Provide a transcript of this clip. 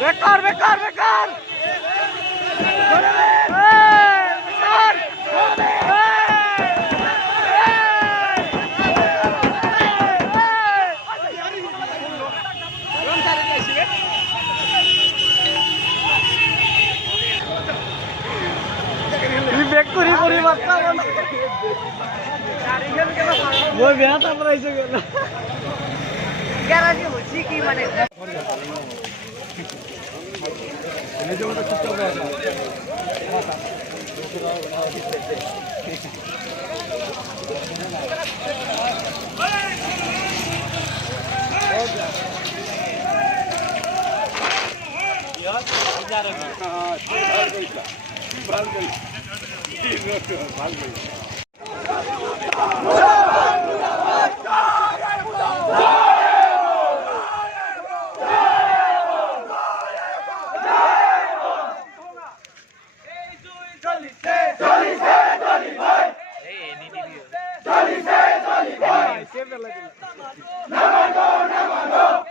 বেকার বেকার বেকার ব্যাক করি করি বাচ্চা ওই বেয়া তারপর এসে গেল গ্যারাজে হচ্ছে কি মানে Namango, namango.